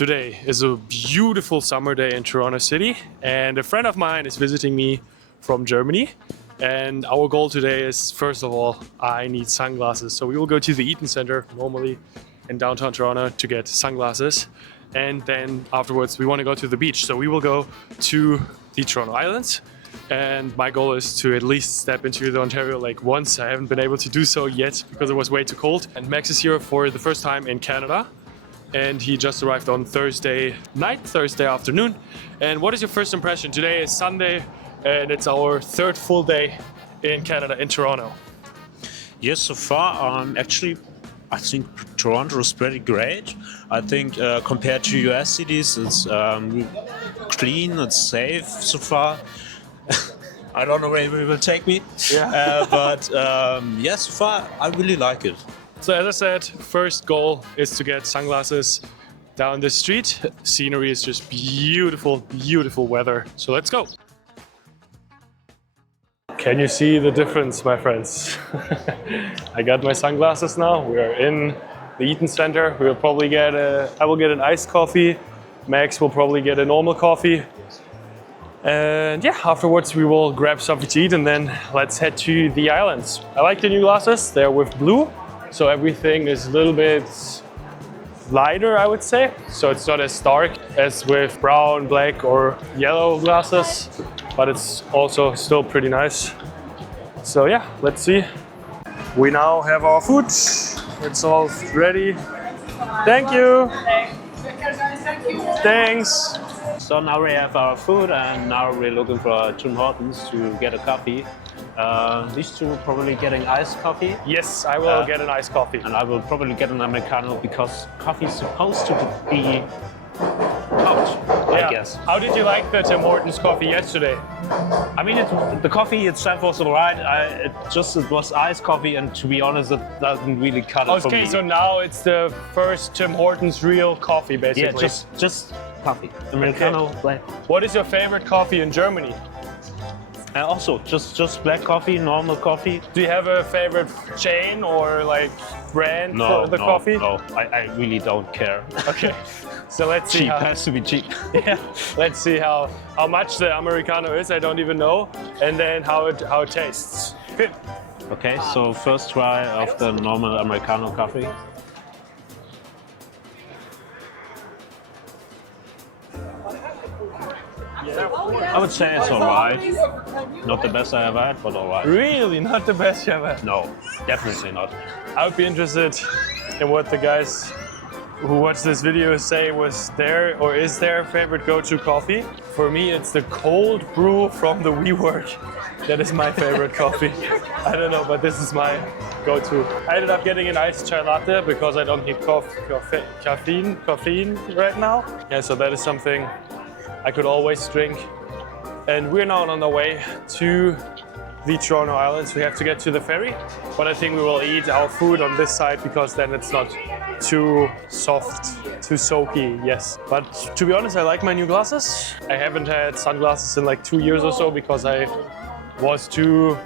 Today is a beautiful summer day in Toronto City, and a friend of mine is visiting me from Germany. And our goal today is, first of all, I need sunglasses. So we will go to the Eaton Center, normally in downtown Toronto, to get sunglasses. And then afterwards, we want to go to the beach. So we will go to the Toronto Islands. And my goal is to at least step into the Ontario Lake once. I haven't been able to do so yet because it was way too cold. And Max is here for the first time in Canada. And he just arrived on Thursday night, Thursday afternoon. And what is your first impression? Today is Sunday, and it's our third full day in Canada, in Toronto. Yes, so far, actually, I think Toronto is pretty great. I think compared to US cities, it's clean, it's safe so far. I don't know where it will take me, but yes, so far, I really like it. So as I said, first goal is to get sunglasses down the street. Scenery is just beautiful, beautiful weather. So let's go. Can you see the difference, my friends? I got my sunglasses now. We are in the Eaton Center. I will get an iced coffee. Max will probably get a normal coffee. And yeah, afterwards we will grab something to eat and then let's head to the islands. I like the new glasses. They're with blue. So everything is a little bit lighter, I would say. So it's not as dark as with brown, black or yellow glasses, but it's also still pretty nice. So yeah, let's see. We now have our food. It's all ready. Thank you. Thanks. So now we have our food and now we're looking for Tim Hortons to get a coffee. These two probably getting iced coffee. Yes, I will get an iced coffee. And I will probably get an Americano because coffee is supposed to be hot, I guess. How did you like the Tim Hortons coffee yesterday? I mean, the coffee itself was alright. It was iced coffee, and to be honest, it doesn't really cut it for me. Okay, so now it's the first Tim Hortons real coffee, basically. Yeah, just coffee. Americano, black. What is your favorite coffee in Germany? And also, just black coffee, normal coffee. Do you have a favorite chain or like brand for the coffee? No, I really don't care. Okay, so let's see. Cheap has to be cheap. Yeah, let's see how much the Americano is. I don't even know, and then how it tastes. Good. Okay, so first try of the normal Americano coffee. I would say it's alright. Not the best I ever had, but alright. Really? Not the best you ever had? No, definitely not. I would be interested in what the guys who watched this video say was their or is their favorite go-to coffee. For me, it's the cold brew from the WeWork. That is my favorite coffee. I don't know, but this is my go-to. I ended up getting an iced chai latte because I don't need caffeine right now. Yeah, so that is something I could always drink. And we're now on the way to the Toronto Islands. We have to get to the ferry, but I think we will eat our food on this side because then it's not too soft, too soaky, yes. But to be honest, I like my new glasses. I haven't had sunglasses in like 2 years or so because I was too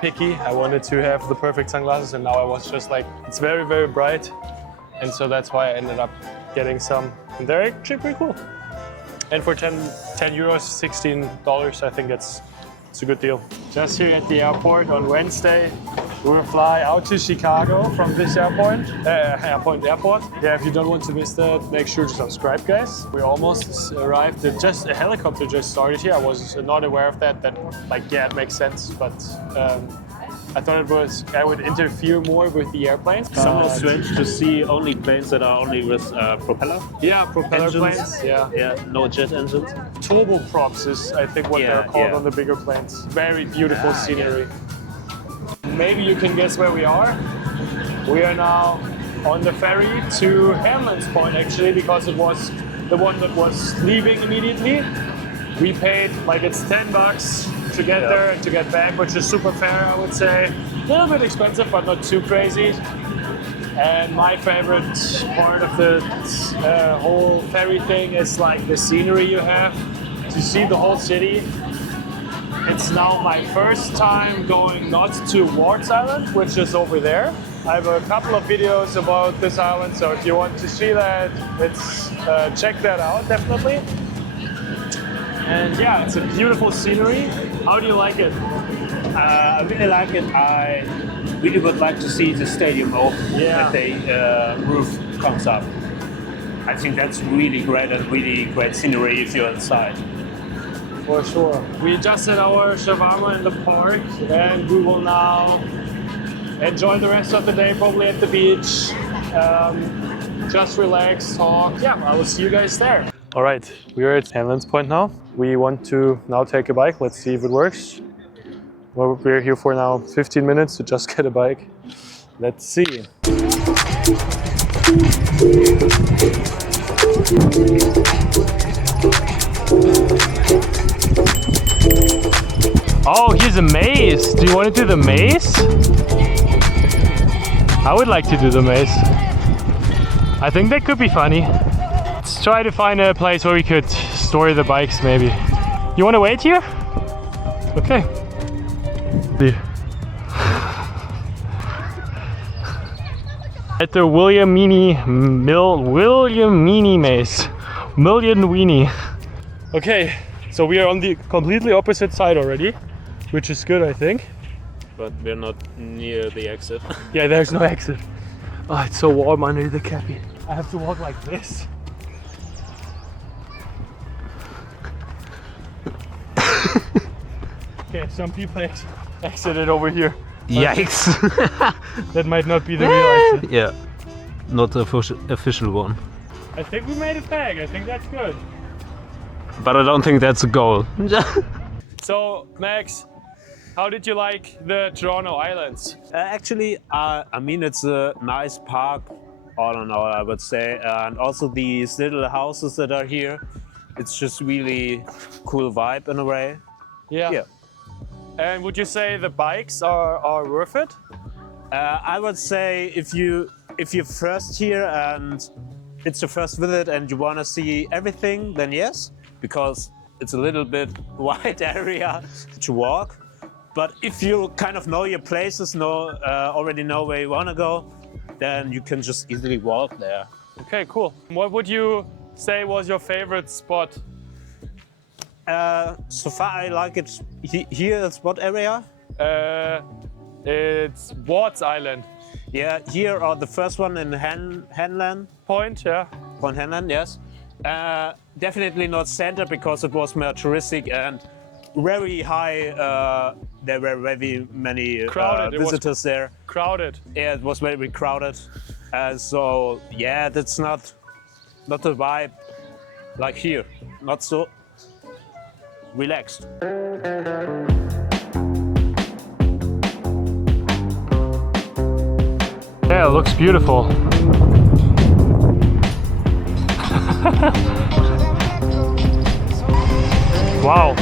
picky. I wanted to have the perfect sunglasses and now I was just like, it's very, very bright. And so that's why I ended up getting some. And they're actually pretty cool. And for 10 euros, $16, I think it's a good deal. Just here at the airport on Wednesday, we will fly out to Chicago from this airport. Yeah, if you don't want to miss that, make sure to subscribe, guys. We almost arrived. A helicopter just started here. I was not aware of that. It makes sense, but I thought I would interfere more with the airplanes. Somehow strange to see only planes that are only with propeller. Yeah, propeller engines. Planes. Yeah, no jet engines. Turboprops is, I think, what they're called on the bigger planes. Very beautiful scenery. Maybe you can guess where we are. We are now on the ferry to Hamlin's Point, actually, because it was the one that was leaving immediately. We paid it's $10 to get there and to get back, which is super fair, I would say. A little bit expensive, but not too crazy. And my favorite part of the whole ferry thing is like the scenery you have to see the whole city. It's now my first time going not to Wards Island, which is over there, I have a couple of videos about this island, so if you want to see that, let's check that out definitely. And yeah, it's a beautiful scenery. How do you like it? I really like it. I really would like to see the stadium open Yeah. that the roof comes up. I think that's really great and really great scenery if you're inside. For sure. We just had our shawarma in the park, and we will now enjoy the rest of the day, probably at the beach. Just relax, talk. Yeah, I will see you guys there. All right, we are at Hanlan's Point now. We want to now take a bike. Let's see if it works. Well, we're here for now 15 minutes to just get a bike. Let's see. Oh, here's a maze. Do you want to do the maze? I would like to do the maze. I think that could be funny. Let's try to find a place where we could store the bikes maybe. You want to wait here? Okay. At the Williamini maze. Million Weenie. Okay, so we are on the completely opposite side already, which is good, I think. But we're not near the exit. Yeah, there's no exit. Oh, it's so warm under the cabin. I have to walk like this. Okay, some people exited over here. Yikes! That might not be the real exit. Yeah, not the official one. I think we made it back. I think that's good. But I don't think that's a goal. So, Max, how did you like the Toronto Islands? Actually, I mean, it's a nice park, all in all, I would say. And also these little houses that are here, it's just really cool vibe in a way. Yeah. And would you say the bikes are worth it? I would say if you're first here and it's your first visit and you want to see everything, then yes, because it's a little bit wide area to walk. But if you kind of know your places, already know where you want to go, then you can just easily walk there. Okay, cool. What would you say was your favorite spot? So far I like it here. It's what area? It's Wards Island. Yeah, here are the first one in Hanlan. Point, yeah. Point Hanlan, yes. Definitely not center because it was more touristic and very high. There were very many visitors there. Crowded. Yeah, it was very crowded. So yeah, that's not the vibe like here. Not so relaxed. Yeah, it looks beautiful. Wow.